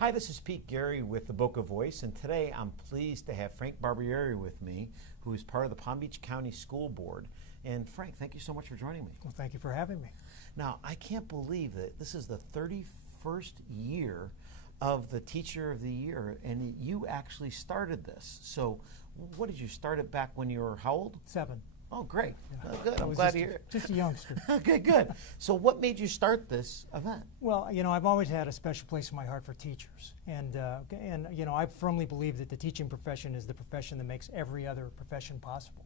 Hi, this is Pete Gary with the Boca Voice, and today I'm pleased to have Frank Barbieri with me, who is part of the Palm Beach County School Board. And Frank, thank you so much for joining me. Well, thank you for having me. Now, I can't believe that this is the 31st year of the Teacher of the Year, and you actually started this. So, what did you start it back when you were how old? 7. Oh, great. Yeah. Oh, good. I'm glad just to hear it. Just a youngster. Okay, good. So what made you start this event? Well, you know, I've always had a special place in my heart for teachers. And you know, I firmly believe that the teaching profession is the profession that makes every other profession possible.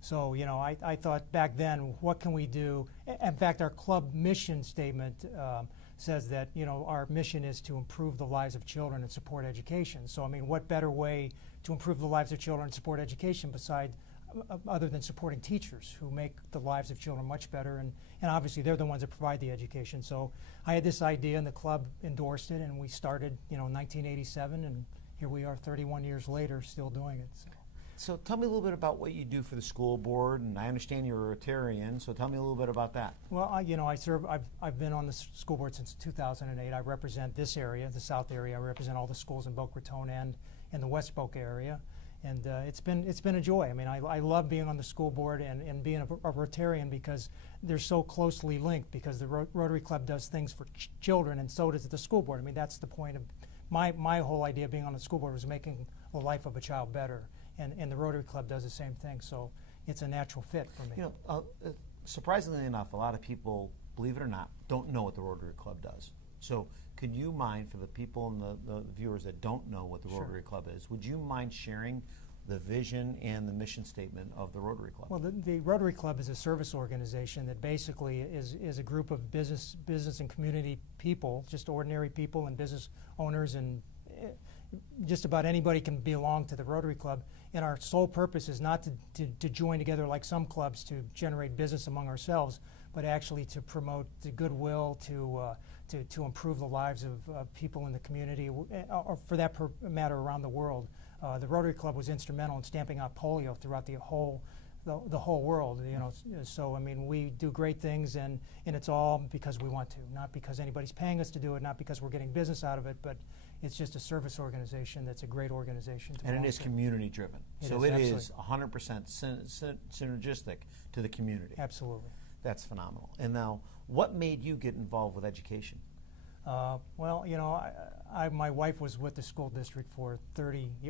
So, you know, I thought back then, what can we do? In fact, our club mission statement says that, you know, our mission is to improve the lives of children and support education. So, I mean, what better way to improve the lives of children and support education other than supporting teachers who make the lives of children much better, and obviously they're the ones that provide the education. So I had this idea and the club endorsed it, and we started, you know, in 1987, and here we are 31 years later still doing it. So tell me a little bit about what you do for the school board, and I understand you're a Rotarian, so tell me a little bit about that. Well, you know, I've been on the school board since 2008. I represent this area, the South area. I represent all the schools in Boca Raton and in the West Boca area. And it's been a joy. I mean, I love being on the school board and being a Rotarian because they're so closely linked, because the Rotary Club does things for children and so does the school board. I mean, that's the point of my whole idea of being on the school board, was making the life of a child better. And the Rotary Club does the same thing, so it's a natural fit for me. You know, surprisingly enough, a lot of people, believe it or not, don't know what the Rotary Club does. So could you mind, for the people and the viewers that don't know what the Rotary Club is, would you mind sharing the vision and the mission statement of the Rotary Club? Well, the Rotary Club is a service organization that basically is a group of business and community people, just ordinary people and business owners, and just about anybody can belong to the Rotary Club. And our sole purpose is not to join together like some clubs to generate business among ourselves, but actually to promote the goodwill, to improve the lives of people in the community, or for that matter around the world. The Rotary Club was instrumental in stamping out polio throughout the whole world. You know, so I mean, we do great things, and it's all because we want to, not because anybody's paying us to do it, not because we're getting business out of it, but it's just a service organization that's a great organization. And it is community driven. So it is 100% synergistic to the community. Absolutely. That's phenomenal. And now, what made you get involved with education? Well, you know, my wife was with the school district for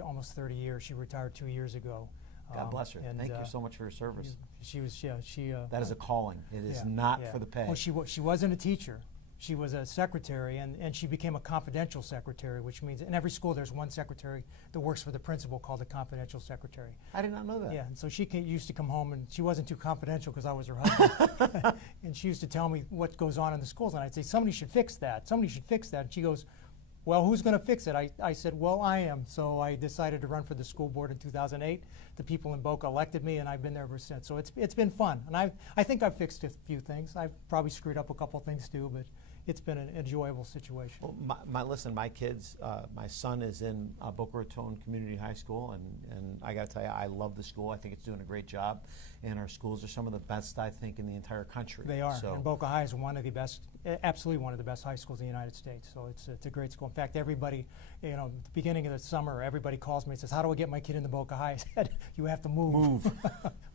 almost 30 years. She retired 2 years ago. God bless her. Thank you so much for her service. She was, that is a calling. It is not for the pay. Well, she wasn't a teacher. She was a secretary, and she became a confidential secretary, which means in every school there's one secretary that works for the principal called a confidential secretary. I did not know that. Yeah, and so she used to come home, and she wasn't too confidential because I was her husband. And she used to tell me what goes on in the schools, and I'd say, somebody should fix that. Somebody should fix that. And she goes, well, who's going to fix it? I said, well, I am. So I decided to run for the school board in 2008. The people in Boca elected me, and I've been there ever since. So it's been fun, and I think I've fixed a few things. I've probably screwed up a couple things too, but it's been an enjoyable situation. Well, listen, my kids, my son is in Boca Raton Community High School, and I got to tell you, I love the school. I think it's doing a great job, and our schools are some of the best, I think, in the entire country. They are, and Boca High is one of the best, absolutely one of the best high schools in the United States. So it's a great school. In fact, everybody, you know, at the beginning of the summer, everybody calls me and says, how do I get my kid into Boca High? I said, you have to move.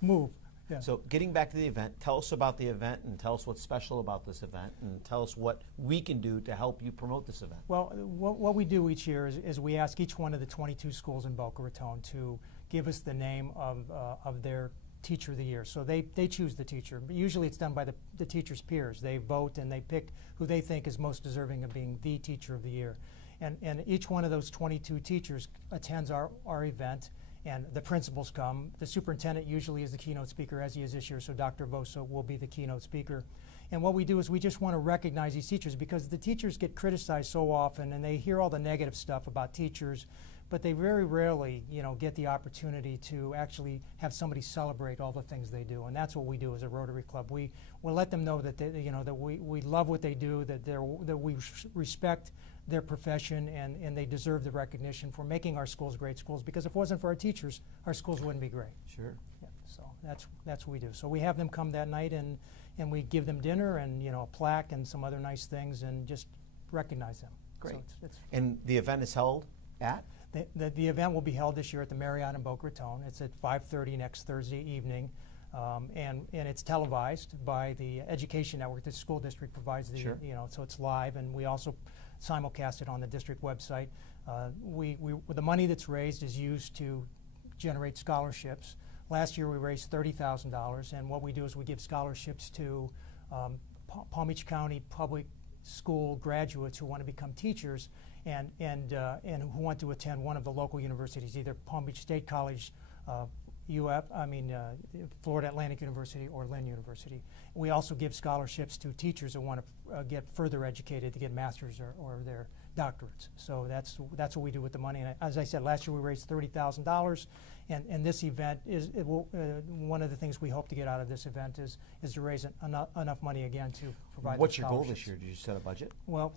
Move. Yeah. So getting back to the event, tell us about the event and tell us what's special about this event and tell us what we can do to help you promote this event. Well, what we do each year is we ask each one of the 22 schools in Boca Raton to give us the name of their Teacher of the Year. So they choose the teacher. But usually it's done by the teacher's peers. They vote and they pick who they think is most deserving of being the Teacher of the Year. And each one of those 22 teachers attends our event. And the principals come. The superintendent usually is the keynote speaker, as he is this year, so Dr. Vosa will be the keynote speaker. And what we do is we just want to recognize these teachers, because the teachers get criticized so often, and they hear all the negative stuff about teachers, but they very rarely, you know, get the opportunity to actually have somebody celebrate all the things they do. And that's what we do as a Rotary Club. We will let them know that that we love what they do, that we respect their profession, and they deserve the recognition for making our schools great schools, because if it wasn't for our teachers, our schools wouldn't be great. Sure. Yeah, so that's what we do. So we have them come that night, and we give them dinner and, you know, a plaque and some other nice things, and just recognize them. Great. So it's And the event is held at? the event will be held this year at the Marriott in Boca Raton. It's at 5:30 next Thursday evening, and it's televised by the Education Network. The school district provides the, Sure. so it's live, and we also simulcast it on the district website. The money that's raised is used to generate scholarships. Last year we raised $30,000, and what we do is we give scholarships to Palm Beach County public school graduates who want to become teachers and who want to attend one of the local universities, either Palm Beach State College, Florida Atlantic University, or Lynn University. We also give scholarships to teachers who want to get further educated to get masters or their doctorates. So that's what we do with the money. And as I said, last year we raised $30,000, and this event one of the things we hope to get out of this event is to raise enough money again to provide. What's your goal this year? Did you set a budget? Well,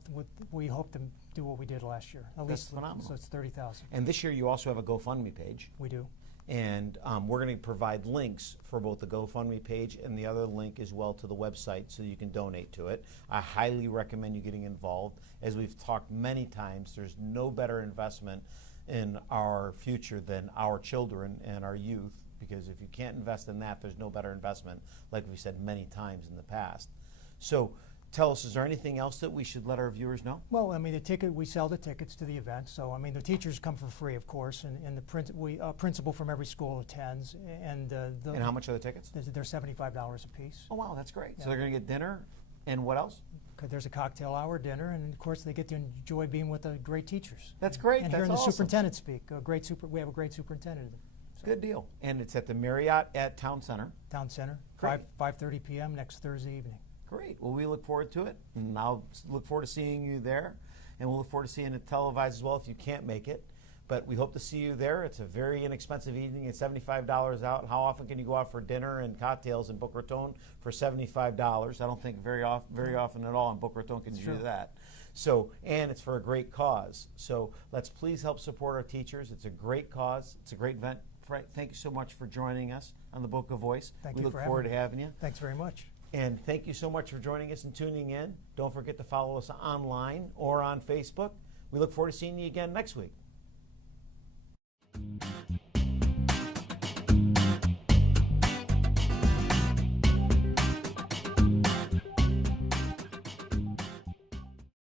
we hope to do what we did last year. At That's least phenomenal. So it's $30,000. And this year you also have a GoFundMe page. We do. And we're going to provide links for both the GoFundMe page and the other link as well to the website so you can donate to it. I highly recommend you getting involved. As we've talked many times, there's no better investment in our future than our children and our youth, because if you can't invest in that, there's no better investment, like we said many times in the past. So tell us, is there anything else that we should let our viewers know? Well, we sell the tickets to the event, so the teachers come for free, of course, and the principal from every school attends, and how much are the tickets? They're $75 a piece. Oh wow, that's great. Yeah. So they're going to get dinner, and what else? There's a cocktail hour, dinner, and of course they get to enjoy being with the great teachers. That's great. And That's hearing the awesome. superintendent speak. We have a great superintendent. So. Good deal. And it's at the Marriott at Town Center. Town Center, Great. 5:30 p.m. next Thursday evening. Great. Well, we look forward to it, and I'll look forward to seeing you there, and we'll look forward to seeing it televised as well if you can't make it. But we hope to see you there. It's a very inexpensive evening. It's $75 out. How often can you go out for dinner and cocktails in Boca Raton for $75? I don't think very often at all in Boca Raton can you do that. So, and it's for a great cause. So let's please help support our teachers. It's a great cause. It's a great event. Thank you so much for joining us on the Boca Voice. Thank we you look for forward to having having you. Thanks very much. And thank you so much for joining us and tuning in. Don't forget to follow us online or on Facebook. We look forward to seeing you again next week.